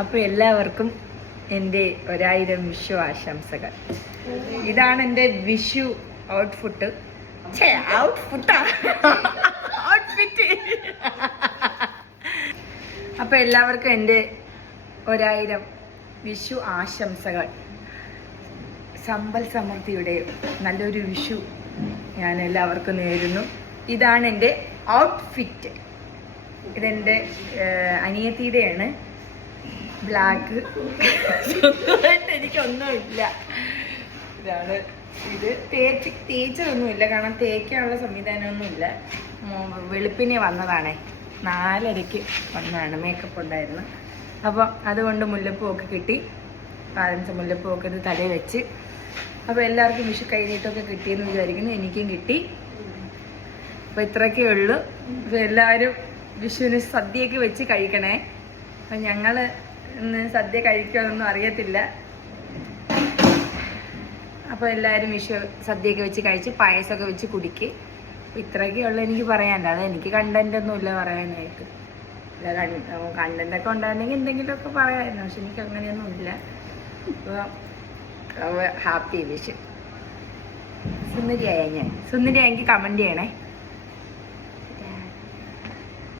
അപ്പോൾ എല്ലാവർക്കും എൻ്റെ 1000 വിഷു ആശംസകൾ. ഇതാണ് എൻ്റെ വിഷു ഔട്ട്ഫിറ്റ്. അപ്പോൾ എല്ലാവർക്കും എൻ്റെ 1000 വിഷു ആശംസകൾ. സമ്പൽ സമൃദ്ധിയുടെ നല്ലൊരു വിഷു ഞാൻ എല്ലാവർക്കും നേരുന്നു. ഇതാണ് എൻ്റെ ഔട്ട്ഫിറ്റ്. ഇതെൻ്റെ അനിയത്തിയുടെയാണ്. ബ്ലാക്ക്. എനിക്കൊന്നുമില്ല. ഇതാണ് ഇത്. തേച്ചതൊന്നുമില്ല, കാരണം തേക്കാനുള്ള സംവിധാനമൊന്നുമില്ല. വെളുപ്പിനെ വന്നതാണേ, 4:30 വന്നതാണ്. മേക്കപ്പ് ഉണ്ടായിരുന്നു. അപ്പോൾ അതുകൊണ്ട് മുല്ലപ്പൂവൊക്കെ കിട്ടി. 15 മുല്ലപ്പൂവൊക്കെ ഇത് തലയിൽ വെച്ച്. അപ്പോൾ എല്ലാവർക്കും വിഷു കൈനീട്ടമൊക്കെ കിട്ടിയെന്ന് വിചാരിക്കുന്നു. എനിക്കും കിട്ടി. അപ്പോൾ ഇത്രയൊക്കെ ഉള്ളൂ. അപ്പോൾ എല്ലാവരും വിഷുവിന് സദ്യയൊക്കെ വെച്ച് കഴിക്കണേ. അപ്പം ഞങ്ങൾ ഇന്ന് സദ്യ കഴിക്കുമെന്നൊന്നും അറിയത്തില്ല. അപ്പോൾ എല്ലാവരും വിഷു സദ്യയൊക്കെ വെച്ച് കഴിച്ച് പായസമൊക്കെ വെച്ച് കുടിക്ക്. അപ്പോൾ ഇത്രയൊക്കെ ഉള്ളൂ എനിക്ക് പറയാനുണ്ട്. അത് എനിക്ക് കണ്ടൻറ്റൊന്നുമില്ല പറയാനായിട്ട്. കണ്ടൻറ്റൊക്കെ ഉണ്ടായിരുന്നെങ്കിൽ എന്തെങ്കിലുമൊക്കെ പറയാമായിരുന്നു. പക്ഷെ എനിക്ക് അങ്ങനെയൊന്നുമില്ല. അപ്പോൾ ഹാപ്പി വിഷു. സുന്ദരിയായ ഞാൻ. സുന്ദരിയായെങ്കിൽ കമൻറ്റ് ചെയ്യണേ.